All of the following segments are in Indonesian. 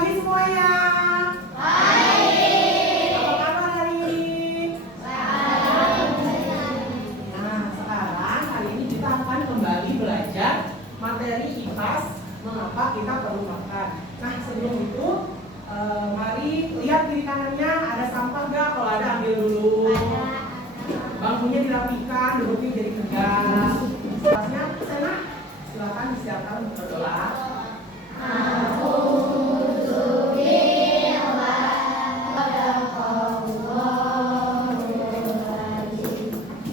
pagi semuanya. Baik. Apa kabar hari ini? Baik. Nah, sekarang hari ini kita akan kembali belajar materi IPAS, mengapa kita perlu makan. Nah, sebelum itu, mari lihat kiri kanannya ada sampah nggak? Kalau ada ambil dulu. Bangkunya dirapikan, duduknya jadi tegak. Selanjutnya, sana silakan disiapkan untuk berdoa.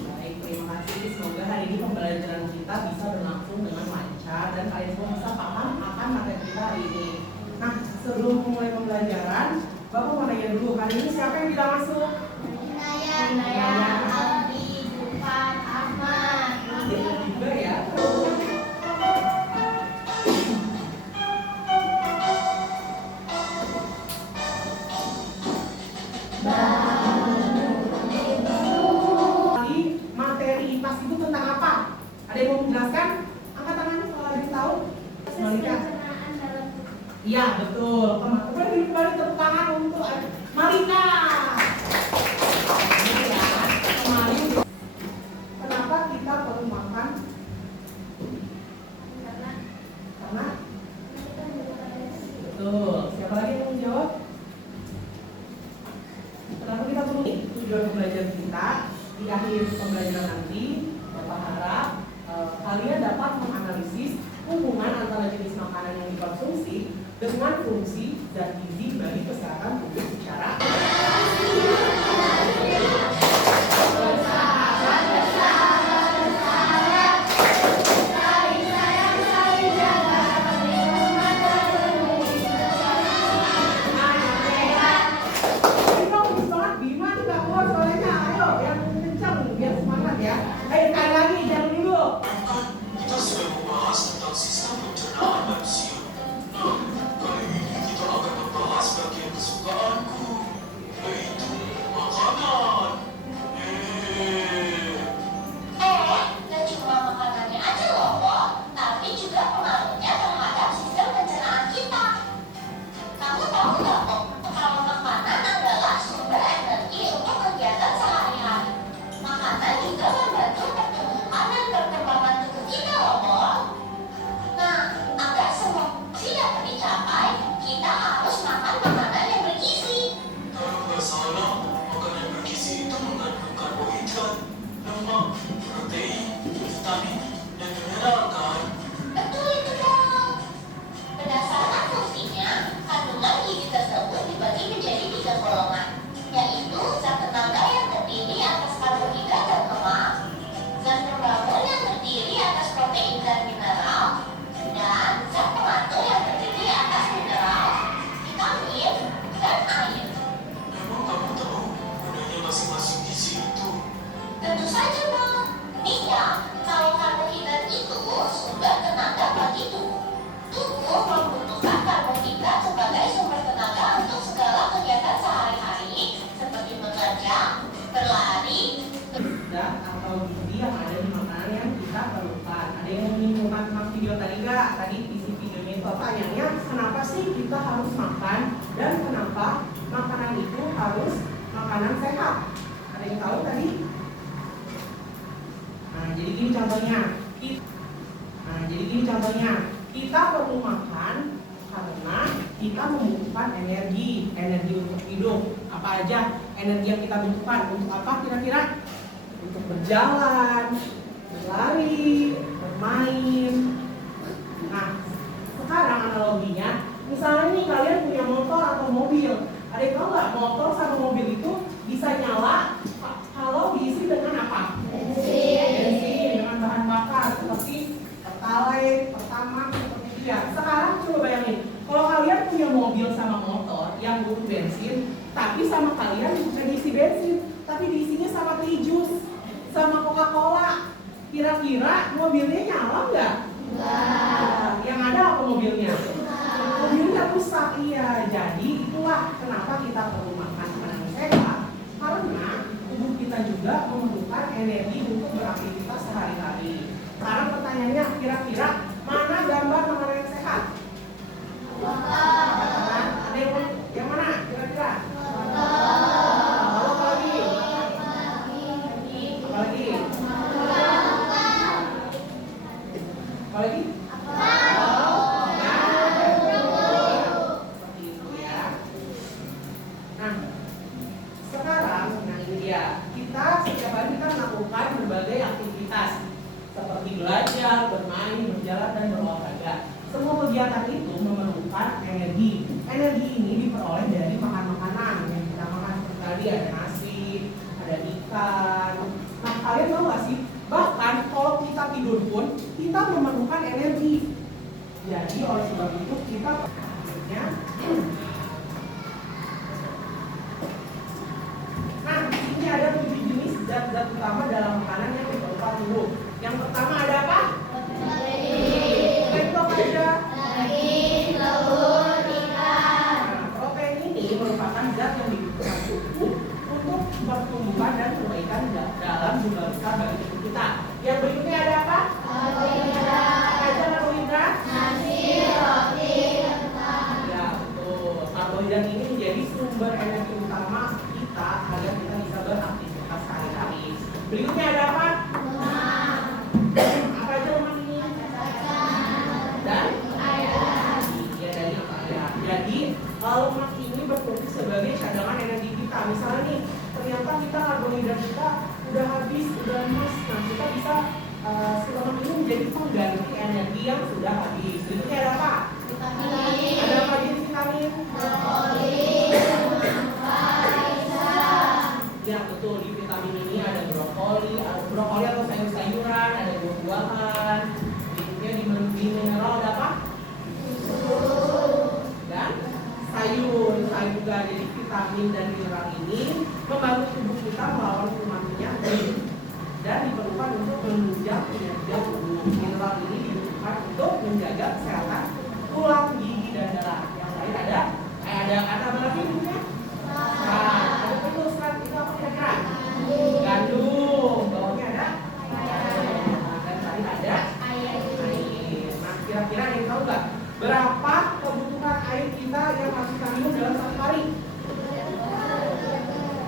Baik, terima kasih. Semoga hari ini pembelajaran kita bisa berlangsung dengan lancar dan kalian semua bisa paham akan materi kita hari ini. Nah, sebelum mulai pembelajaran, Bapak mau nanya dulu, hari ini siapa yang tidak masuk? Benar juga ya. Materi IPAS itu tentang apa? Ada yang mau menjelaskan? Angkat tangannya kalau ada yang tahu. Malika. Iya, betul. Kembali tepuk tangan untuk Malika. Ini ya, kemarin kenapa kita perlu makan? Karena betul. Siapa lagi yang mau menjawab? Kenapa kita perlu? Tujuan pembelajaran kita di akhir pembelajaran nanti, Bapak harap kalian dapat menganalisis hubungan antara jenis makanan yang dikonsumsi dengan fungsi zat gizi bagi kesehatan tubuh secara atau gizi yang ada di makanan yang kita perlukan. Ada yang menyimpulkan tentang video tadi nggak? Tadi isi videonya itu pertanyaannya, kenapa sih kita harus makan dan kenapa makanan itu harus makanan sehat? Ada yang tahu tadi? Nah, jadi gini contohnya. Kita perlu makan karena kita membutuhkan energi untuk hidup. Apa aja energi yang kita butuhkan? Untuk apa kira-kira? Untuk berjalan, berlari, bermain. Nah, sekarang analoginya, misalnya nih kalian punya motor atau mobil. Ada yang tahu nggak motor sama mobil itu bisa nyala kalau diisi dengan apa? Bensin dengan bahan bakar seperti pertalite, pertamax, seperti itu ya. Sekarang coba bayangin, kalau kalian punya mobil sama motor yang butuh bensin, tapi sama kalian bukan diisi bensin, tapi diisinya sama teh jus, sama Coca-Cola. Kira-kira mobilnya nyala nggak? Enggak. Yang ada apa mobilnya? Mobilnya rusak. Iya. Jadi itulah kenapa kita perlu makan makanan sehat, karena tubuh kita juga memerlukan energi untuk beraktivitas sehari-hari. Sekarang pertanyaannya, kira-kira mana gambar makanan yang sehat? ada nasi, ada ikan. Nah, kalian tahu nggak sih? Bahkan kalau kita tidur pun kita memerlukan energi. Jadi oleh sebab itu kita nah, ini ada 7 jenis zat-zat utama dalam makanan yang diperlukan tubuh. Yang pertama ada apa? Protein. Itu apa aja? Daging, telur, ikan. Nah, protein ini merupakan zat yang dibutuhkan tubuh untuk pertumbuhan dan perbaikan dalam jumlah besar bagi tubuh kita. Yang berikutnya ada apa? Karbohidrat. Apa aja karbohidrat? Nasi, roti, kentang. Ya, betul. Karbohidrat ini menjadi sumber energi utama kita agar kita bisa beraktivitas sehari-hari. Berikutnya ada apa? Lemak. Apa aja lemak ini? Dan Ayam. ya dari ayam. Jadi lemak ini berfungsi sebagai cadangan energi kita. Misalnya nih, ternyata kita karbohidrat kita udah habis, udah lemas. Nah, kita bisa si lemak ini menjadi pengganti energi yang sudah habis. Berikutnya ada apa? Vitamin. Ada apa aja di vitamin? Brokoli, semangka, pisang. Ya betul, di vitamin ini ada brokoli atau sayur-sayuran, ada buah-buahan. Berikutnya di mineral ada apa? Dan sayur juga. Jadi vitamin dan mineral ini membantu tubuh kita melawan kuman penyakit dan diperlukan untuk menunjang kinerja tubuh. Mineral ini dibutuhkan untuk menjaga kesehatan tulang, gigi, dan darah. Yang lain ada apa lagi bukunya? Ada betul serat itu apa kira-kira? Gandum. Bawahnya ada? Dan tadi ada air. Nah, kira-kira ada yang tahu nggak berapa kebutuhan air kita yang harus kita minum dalam satu hari?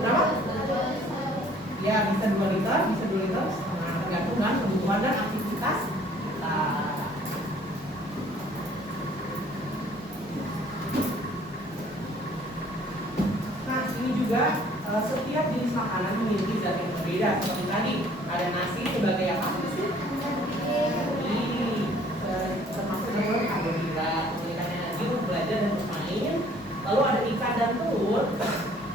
Berapa? Ya, bisa 2 liter, bisa 2 liter. Nah, tergantung dengan kebutuhan dan aktivitas kita. Nah, ini juga setiap jenis makanan memiliki zat yang berbeda. Seperti tadi, ada nasi sebagai apa? Termasuk dalam karbohidrat, memberikan energi untuk belajar dan bermain. Lalu ada ikan dan telur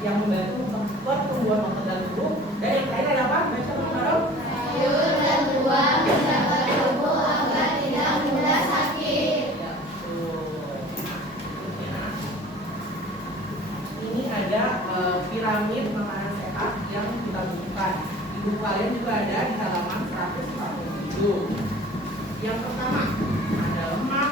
yang membantu pertumbuhan otot dan tubuh. Dan yang terakhir ada apa? Baca bareng. Sayur dan buah menjaga tubuh agar tidak mudah sakit. Ya, betul. Ini ada piramid makanan sehat yang kita butuhkan. Di buku kalian juga ada di halaman 147. Yang pertama ada lemak,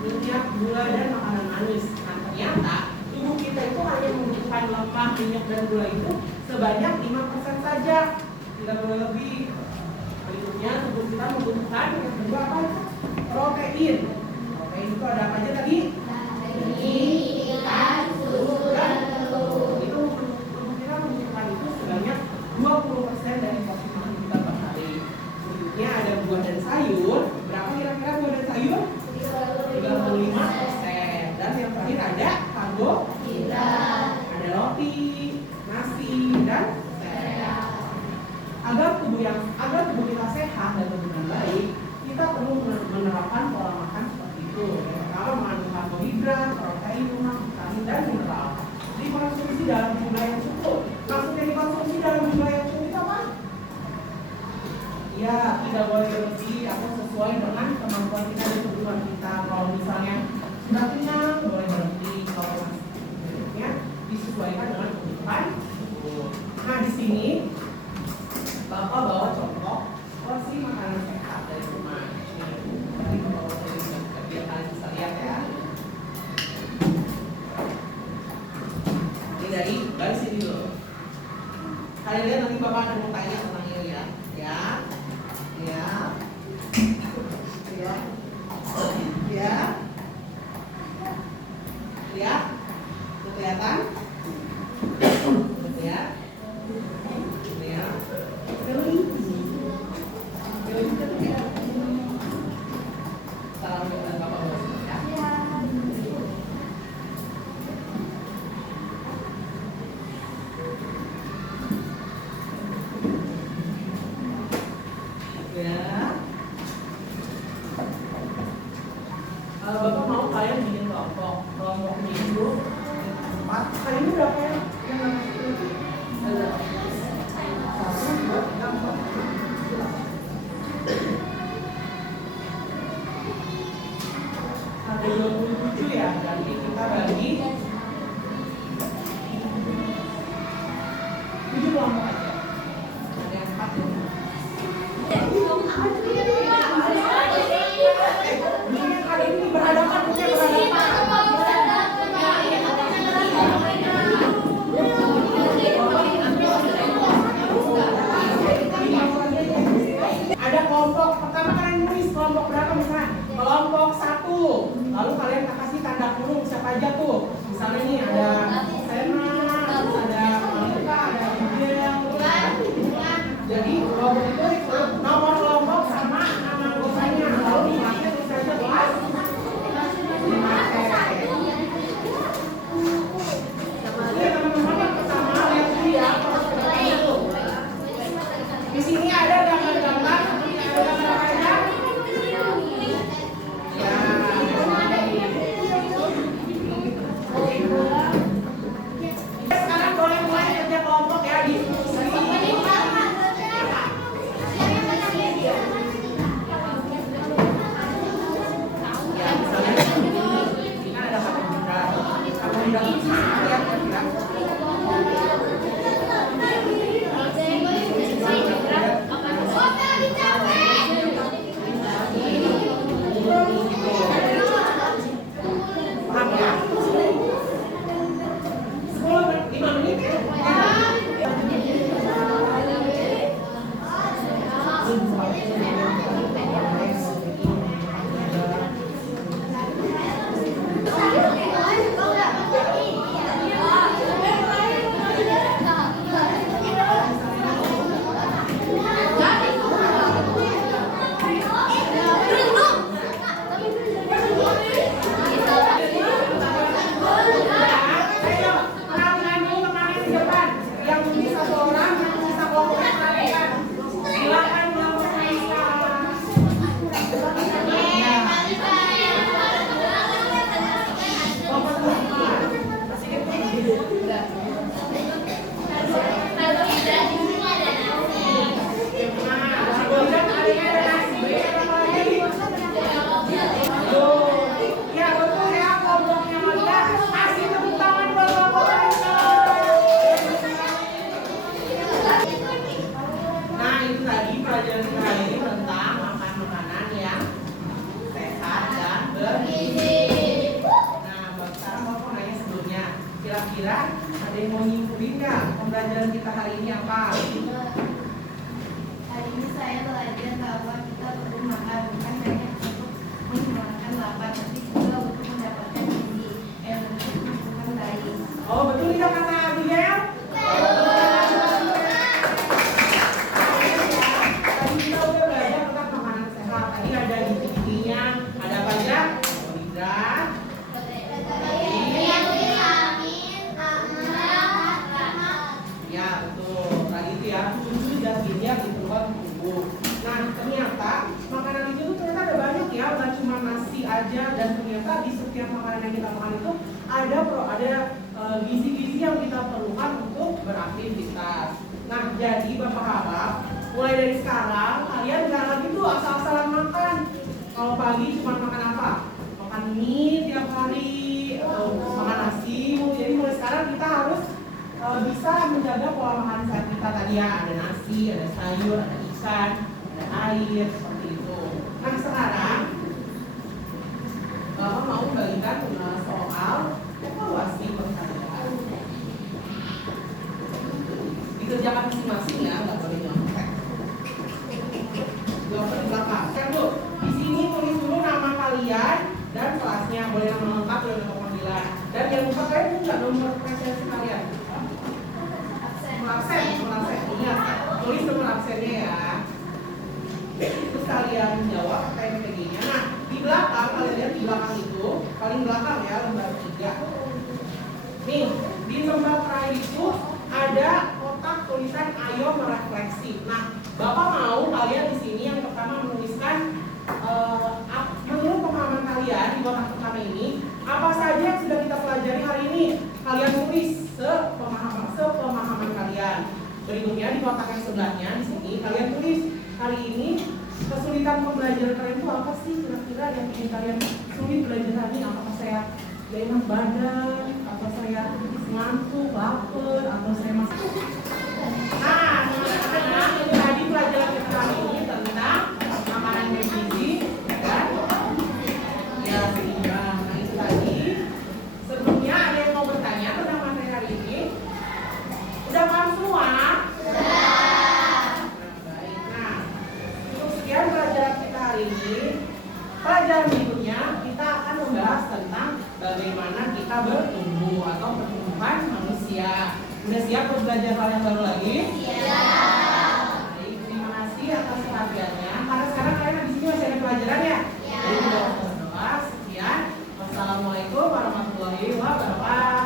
minyak, gula, dan makanan manis. Nah, ternyata tubuh kita itu hanya membutuhkan lemak, minyak, dan gula itu sebanyak 5% saja, tidak boleh lebih. Berikutnya tubuh kita membutuhkan yang kedua apa? Protein. Protein itu ada apa aja tadi? Daging, ikan, susu, dan telur. Itu tubuh kita membutuhkan itu sebanyak 20% dari porsi makan kita per hari. Berikutnya ada buah dan sayur. Berapa kira-kira buah dan sayur? 35%. Dan yang terakhir ada karbohidrat. Ada roti, nasi, dan sereal. Agar tubuh kita sehat dan berkembang baik, kita perlu menerapkan pola makan seperti itu. Yang pertama mengandung karbohidrat, protein, lemak, vitamin, dan mineral. Dikonsumsi dalam jumlah yang cukup. Maksudnya dikonsumsi dalam jumlah yang cukup itu apa? Ya, tidak boleh lebih atau sesuai dengan kemampuan kita dan kebutuhan kita. Kalau misalnya sudah kenyang, boleh berhenti. Kalau masih berikutnya disesuaikan dengan kebutuhan tubuh. Nah, di sini Bapak bawa contoh porsi makanan sehat dari rumah. Ini Bapak biar kalian bisa lihat ya. Ini dari sini dulu. Kalian lihat nanti Bapak akan mau tanya tentang ini ya. Ya. Ya. Ya. Ya. Lihat. Kelihatan? Ya. Ya. Salam buat Bapak Bos ya. Ya. Bapak mau kalian bikin kelompoknya itu 4. Kali ini berapa ya? Yang ada kurung siapa aja tuh? Misalnya nih ada Sena, ada Malika, ada Angel. Jadi kelompok itu nomor kelompok sama nama anggotanya. Lalu dipakai tulis aja kelas. Oke teman-teman, yang pertama lihat dulu ya. Di sini ada gambar-gambar. Ada gambar apa aja? Sekarang boleh mulai kerja kelompok ya, diskusi. Ya, misalnya ini kan ada karbohidrat itu sama ya kira-kira. Paham ya? 5 menit ya? Kira-kira ada yang mau nyimpulin nggak pembelajaran kita hari ini apa? Hari ini saya belajar bahwa kita perlu makan bukan hanya untuk menghilangkan lapar, tapi juga untuk mendapatkan gizi yang baik. Oh betul tidak kata Abigail? Tadi kita udah belajar tentang makanan sehat. Tadi ada gizi-gizinya, ada apa aja? Karbohidrat. Ya betul, tadi itu ya, tujuh zat gizi yang diperlukan tubuh. Nah ternyata makanan itu tuh ternyata ada banyak ya, nggak cuma nasi aja, dan ternyata di setiap makanan yang kita makan itu ada gizi-gizi yang kita perlukan untuk beraktivitas. Nah jadi Bapak harap mulai dari sekarang kalian jangan lagi tuh asal-asalan makan. Kalau pagi cuma makan apa? Makan mie tiap hari, makan nasi. Jadi mulai sekarang kita harus bisa menjaga pola makan sehat kita tadi ya, ada nasi, ada sayur, ada ikan, ada air, seperti itu. Nah sekarang Bapak mau bagikan soal evaluasi perkalian. Dikerjakan masing-masing ya, nggak boleh nyontek. Jawaban di belakang. Kan Bu, di sini tulis dulu nama kalian dan kelasnya, boleh nama lengkap, boleh nama panggilan. Dan yang lupa kalian enggak nomor presensi kalian. Absen. Ingat, tulis nomor absennya ya. Terus kalian jawab PPG-nya. Nah, di belakang, kalian lihat di belakang itu, paling belakang ya, lembar 3. Nih, di lembar terakhir itu ada kotak tulisan ayo merefleksi. Nah, Bapak mau kalian di sini yang pertama menuliskan menurut pemahaman kalian di kotak pertama ini, apa saja yang sudah kita pelajari hari ini? Kalian tulis sepemahaman kalian. Berikutnya di kotak yang sebelahnya di sini kalian tulis hari ini kesulitan pembelajaran kalian itu apa sih kira-kira yang bikin kalian sulit belajar hari ini? Apakah saya gak enak badan, atau saya ngantuk, lapar, atau saya masih. Nah, anak-anak ini tadi pelajaran kita hari ini tentang makanan bergizi dan ya seimbang. Nah itu tadi. Sebelumnya ada yang mau bertanya tentang materi hari ini? Udah paham semua? Baik. Nah, untuk sekian pelajaran kita hari ini. Pelajaran berikutnya kita akan membahas tentang bagaimana kita bertumbuh atau pertumbuhan manusia. Udah siap untuk belajar hal yang baru lagi? Baik, terima kasih atas perhatiannya. Karena sekarang kalian di sini masih ada pelajaran ya? Jadi kita berdoa. Sekian. Wassalamualaikum warahmatullahi wabarakatuh.